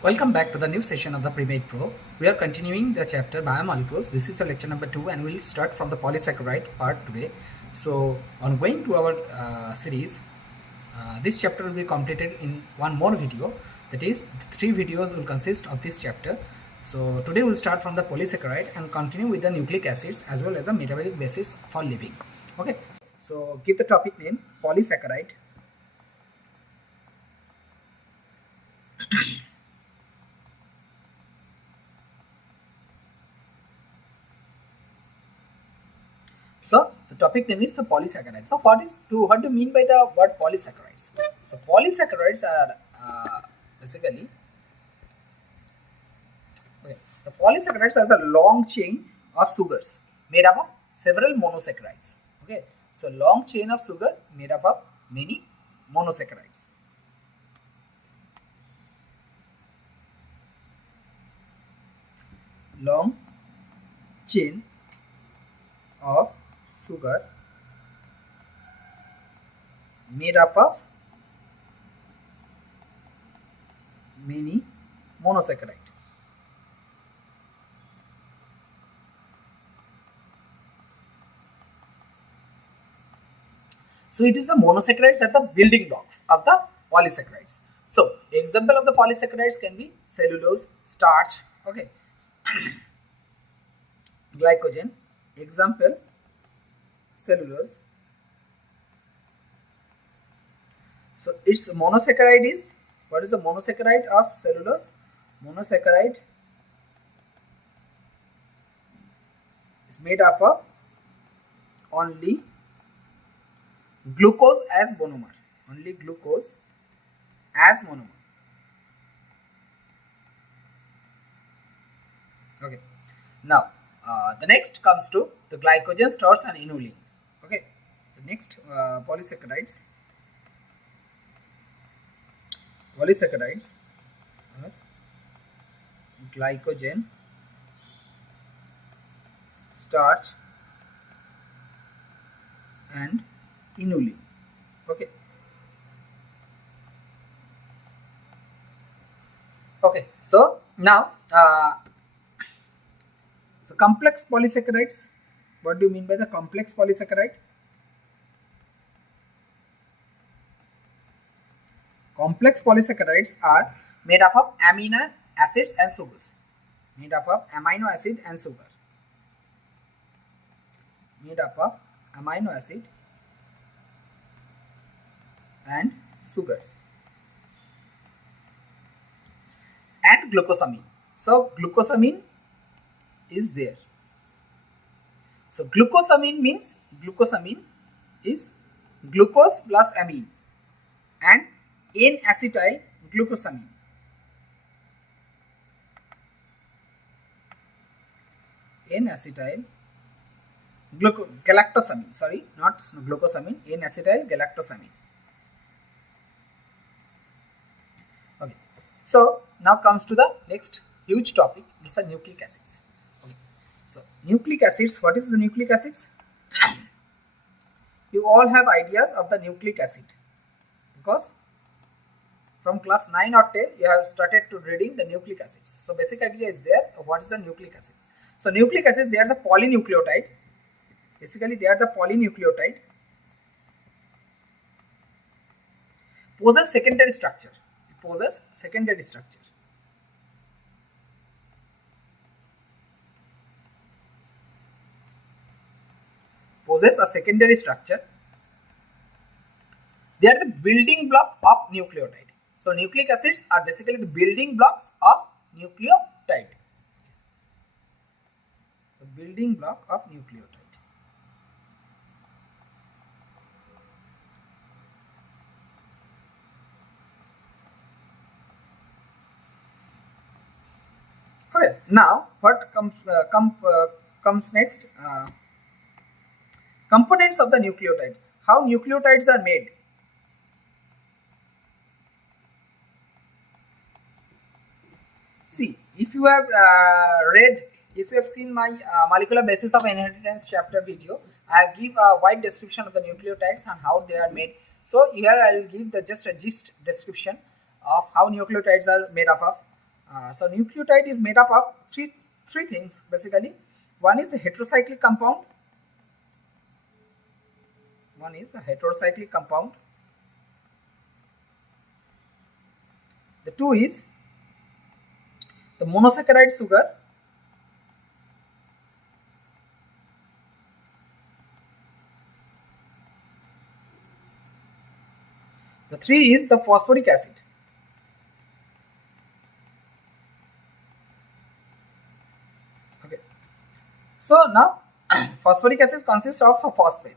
Welcome back to the new session of the Premade Pro. We are continuing the chapter Biomolecules. This is the lecture number 2 and we'll start from the polysaccharide part today. So on going to our series, this chapter will be completed in one more video. That is, 3 videos will consist of this chapter. So today we'll start from the polysaccharide and continue with the nucleic acids as well as the metabolic basis for living. Okay, so give the topic name polysaccharide. So the topic name is the polysaccharides. So what do you mean by the word polysaccharides? So polysaccharides are basically the polysaccharides are the long chain of sugars made up of several monosaccharides. Okay, so long chain of sugar made up of many monosaccharides. Long chain of sugar made up of many monosaccharide. So it is the monosaccharides that are the building blocks of the polysaccharides. So example of the polysaccharides can be cellulose, starch, okay, glycogen. Example, cellulose. So its monosaccharide is, what is the monosaccharide of cellulose? Monosaccharide is made up of only glucose as monomer. Only glucose as monomer. Okay. Now the next comes to the glycogen, starch and inulin. Okay. The next polysaccharides are glycogen, starch and inulin. Okay. Okay. So now so complex polysaccharides. What do you mean by the complex polysaccharide? Complex polysaccharides are made up of amino acids and sugars. Made up of amino acid and sugar. Made up of amino acid and sugars. And glucosamine. So glucosamine is there. So glucosamine means glucosamine is glucose plus amine and N-acetyl glucosamine. N-acetyl galactosamine, sorry, not glucosamine, N-acetyl galactosamine. Okay, so now comes to the next huge topic, it's the nucleic acids. Okay. So nucleic acids, what is the nucleic acids? You all have ideas of the nucleic acid because from class 9 or 10 you have started to reading the nucleic acids. So basic idea is there of what is the nucleic acids. So nucleic acids, they are the polynucleotide. Basically they are the polynucleotide. Possess secondary structure. It possess secondary structure. Possess a secondary structure. They are the building block of nucleotide. So nucleic acids are basically the building blocks of nucleotide. The building block of nucleotide. Okay. Now what comes next? Components of the nucleotide. How nucleotides are made? See, if you have if you have seen my molecular basis of inheritance chapter video, I give a wide description of the nucleotides and how they are made. So here I will give just a gist description of how nucleotides are made up of. So nucleotide is made up of three things basically. One is the heterocyclic compound. One is a heterocyclic compound. The two is the monosaccharide sugar. The three is the phosphoric acid. Okay. So now phosphoric acid consists of a phosphate.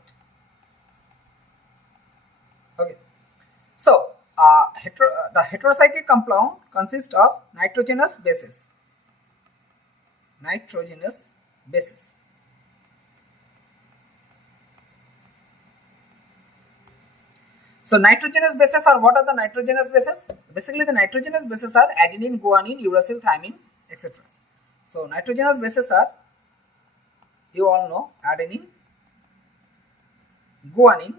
Okay. So the heterocyclic compound consists of nitrogenous bases. Nitrogenous bases. So nitrogenous bases are, what are the nitrogenous bases? Basically the nitrogenous bases are adenine, guanine, uracil, thymine, etc. So nitrogenous bases are, you all know, adenine, guanine,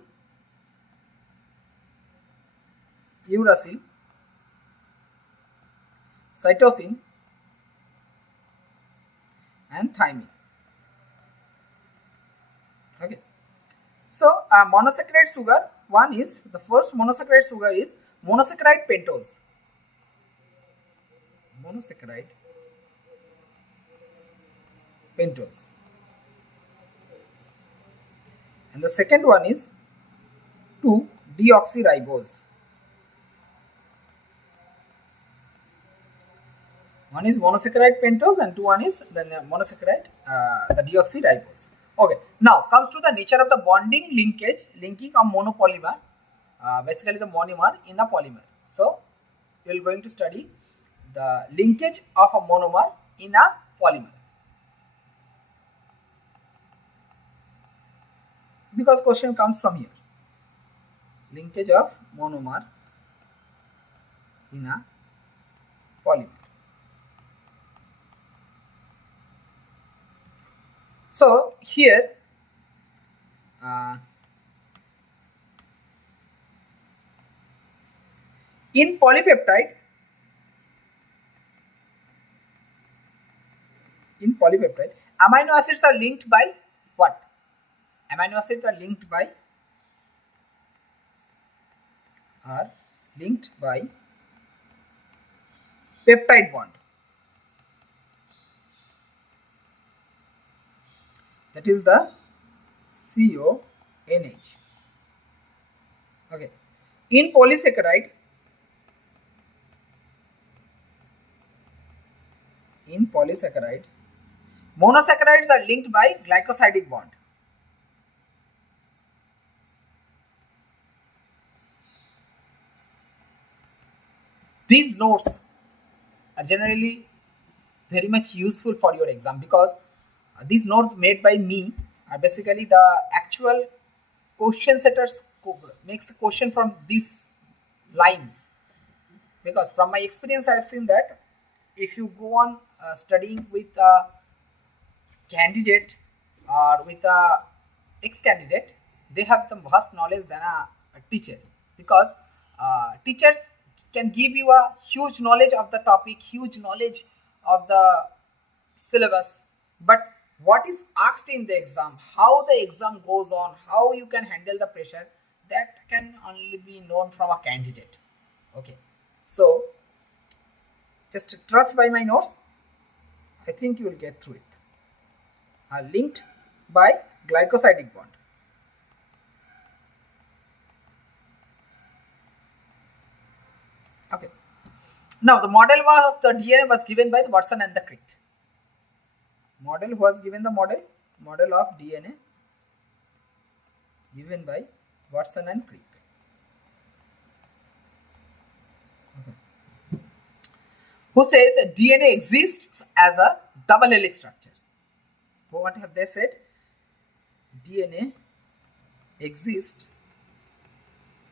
uracil, cytosine and thymine. Okay. So monosaccharide sugar, one is, the first monosaccharide sugar is monosaccharide pentose. Monosaccharide pentose. And the second one is 2-deoxyribose. One is monosaccharide pentose and one is the monosaccharide, the deoxyribose. Okay, now comes to the nature of the bonding linking a monopolymer, basically the monomer in a polymer. So we are going to study the linkage of a monomer in a polymer, because question comes from here. Linkage of monomer in a polymer. So here in polypeptide, amino acids are linked by what? Amino acids are linked by peptide bond. That is the CONH. Okay. In polysaccharide, monosaccharides are linked by glycosidic bond. These notes are generally very much useful for your exam, because these notes made by me are basically the actual question setters makes the question from these lines, because from my experience I have seen that if you go on studying with a candidate or with a ex-candidate, they have the vast knowledge than a teacher, because teachers can give you a huge knowledge of the topic, huge knowledge of the syllabus, but what is asked in the exam, how the exam goes on, how you can handle the pressure, that can only be known from a candidate. Okay, so just trust by my notes, I think you will get through it. Are linked by glycosidic bond. Okay, now the model of the DNA was given by Watson and the Crick. Model was given, the model of DNA given by Watson and Crick. Okay. Who say that DNA exists as a double helix structure. What have they said? DNA exists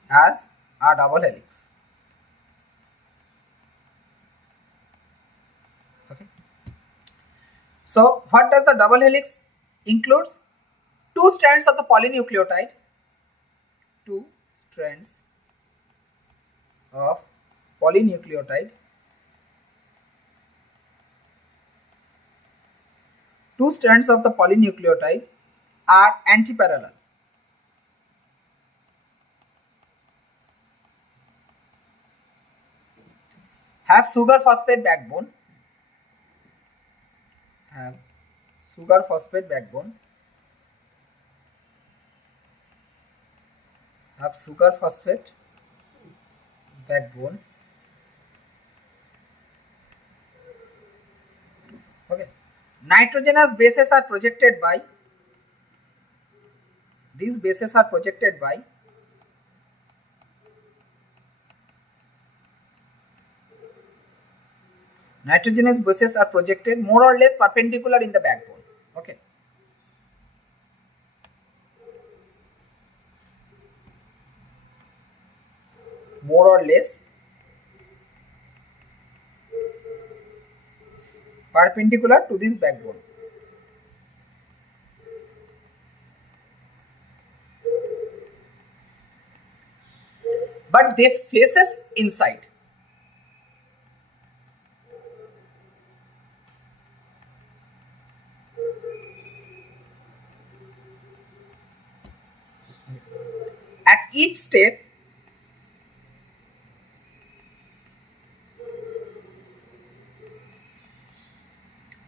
as a double helix. Okay. So what does the double helix includes? Two strands of the polynucleotide. Two strands of polynucleotide two strands of the polynucleotide are antiparallel. Have sugar phosphate backbone. Have sugar phosphate backbone. Have sugar phosphate backbone. Okay. Nitrogenous bases are projected by, these bases are projected by nitrogenous bases are projected more or less perpendicular in the backbone. Okay. More or less perpendicular to this backbone. But they faces inside.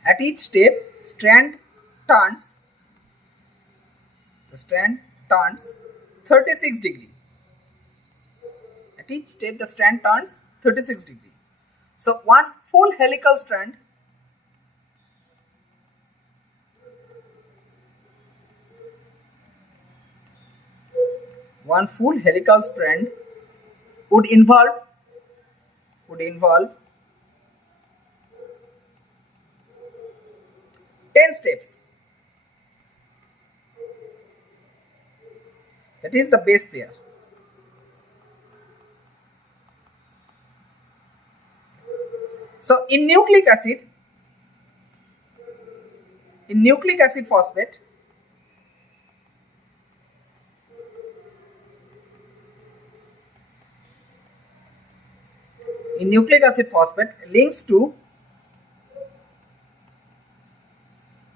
At each step, strand turns, the strand turns 36 degree. At each step, the strand turns 36 degree. So one full helical strand would involve 10 steps. That is the base pair. So in nucleic acid phosphate, links to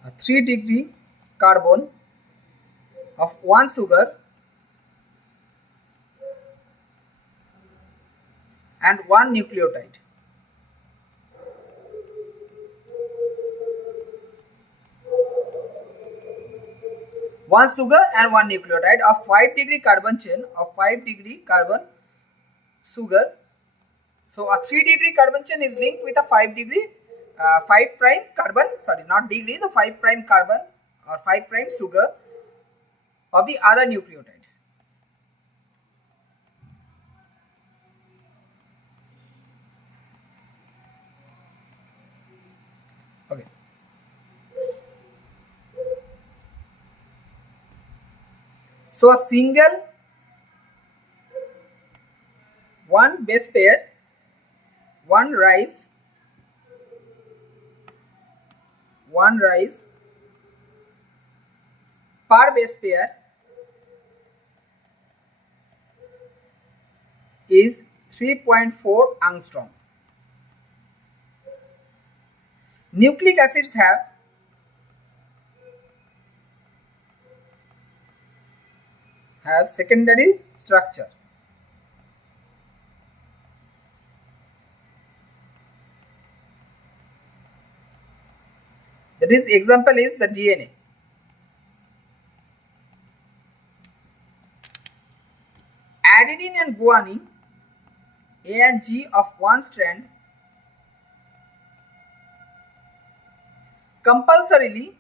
a 3-degree carbon of one sugar and one nucleotide. One sugar and one nucleotide of 5-degree carbon chain of 5-degree carbon sugar. So a 3-degree carbon chain is linked with a 5-degree 5' carbon, sorry, not degree, the 5' carbon or 5' sugar of the other nucleotide. Okay. So a single one base pair, one rise per base pair is 3.4 angstrom. Nucleic acids have secondary structure. That is, example is the DNA. Adenine and guanine, A and G of one strand, compulsorily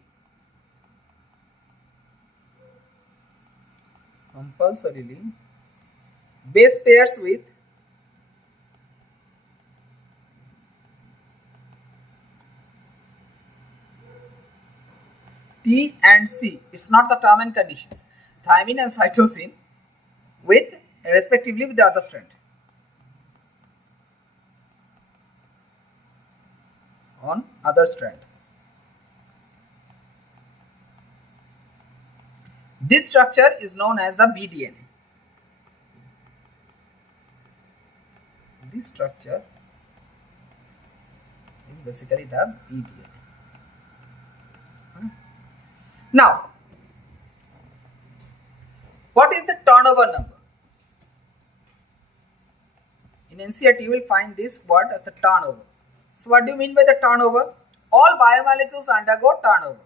base pairs with T and C. It's not the term and conditions. Thymine and cytosine with respectively with the other strand. On other strand. This structure is known as the bDNA. This structure is basically the bDNA. Now, what is the turnover number? In NCERT, you will find this word as the turnover. So, what do you mean by the turnover? All biomolecules undergo turnover.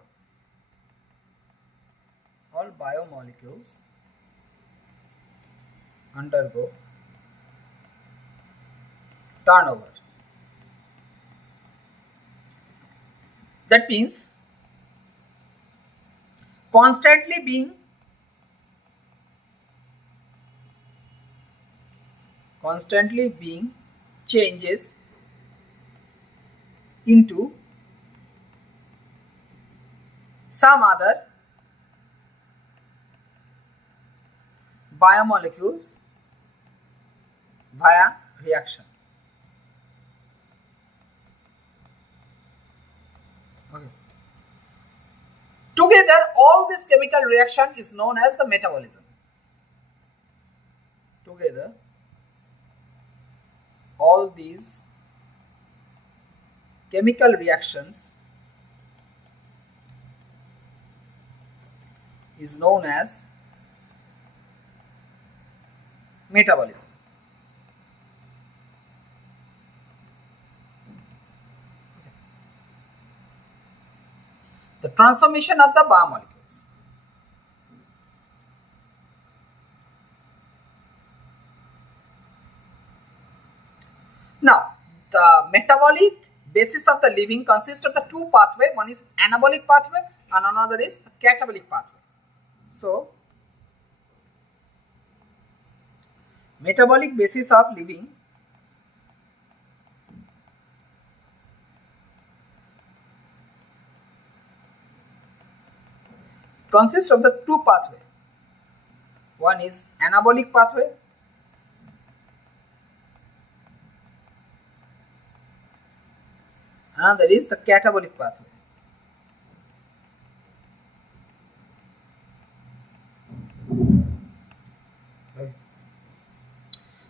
All biomolecules undergo turnover. That means constantly being changes into some other biomolecules via reaction. Okay. Together, all this chemical reaction is known as the metabolism. Together, all these chemical reactions is known as metabolism. The transformation of the biomolecules. Now, the metabolic basis of the living consists of the two pathways. One is anabolic pathway and another is the catabolic pathway. So, metabolic basis of living consists of the two pathways. One is anabolic pathway, another is the catabolic pathway.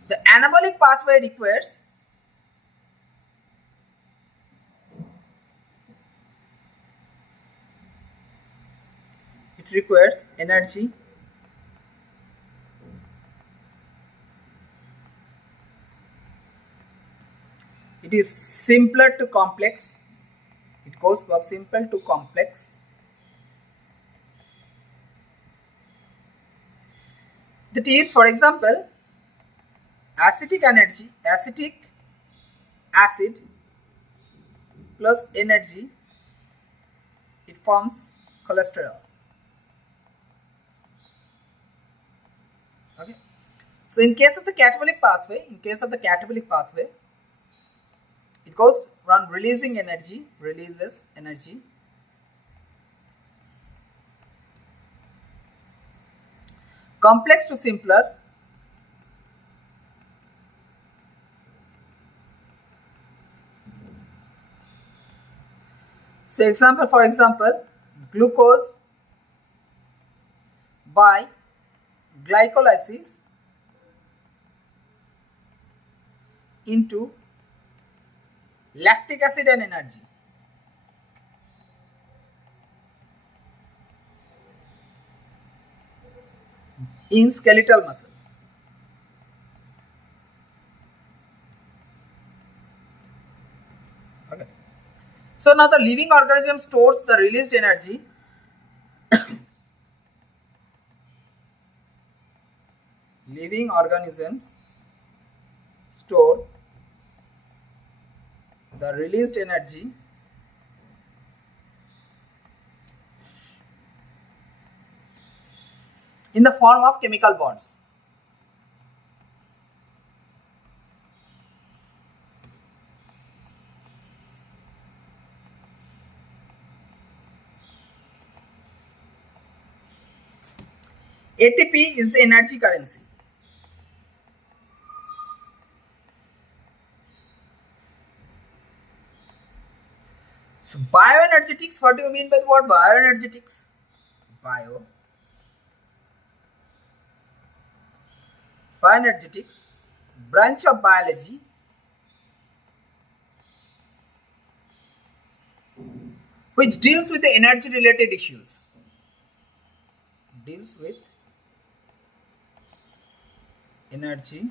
The anabolic pathway requires energy, it is simpler to complex, it goes from simple to complex. That is, for example, acetic acid plus energy, it forms cholesterol. Okay. So in case of the catabolic pathway, it goes from releases energy, complex to simpler, so for example, glucose by glycolysis into lactic acid and energy. In skeletal muscle. Okay. So now the living organism stores the released energy living organisms store the released energy in the form of chemical bonds. ATP is the energy currency. So bioenergetics, what do you mean by the word bioenergetics? Bioenergetics, branch of biology which deals with the energy related issues. deals with energy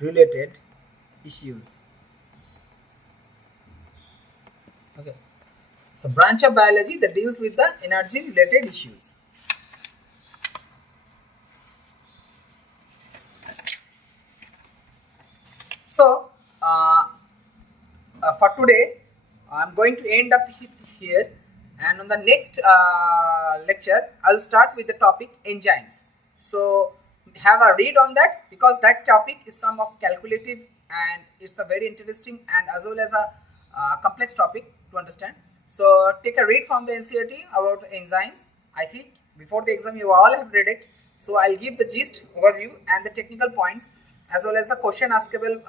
related issues. Okay, so branch of biology that deals with the energy related issues. So for today I'm going to end up here, and on the next lecture I'll start with the topic enzymes. So have a read on that, because that topic is some of calculative and it's a very interesting and as well as a complex topic to understand. So take a read from the NCERT about enzymes. I think before the exam you all have read it, so I'll give the gist overview and the technical points as well as the question askable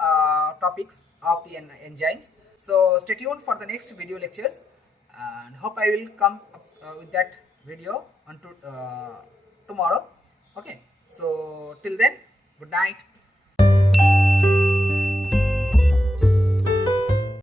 topics of the enzymes. So stay tuned for the next video lectures, and hope I will come up with that video on tomorrow. Okay, so till then, good night.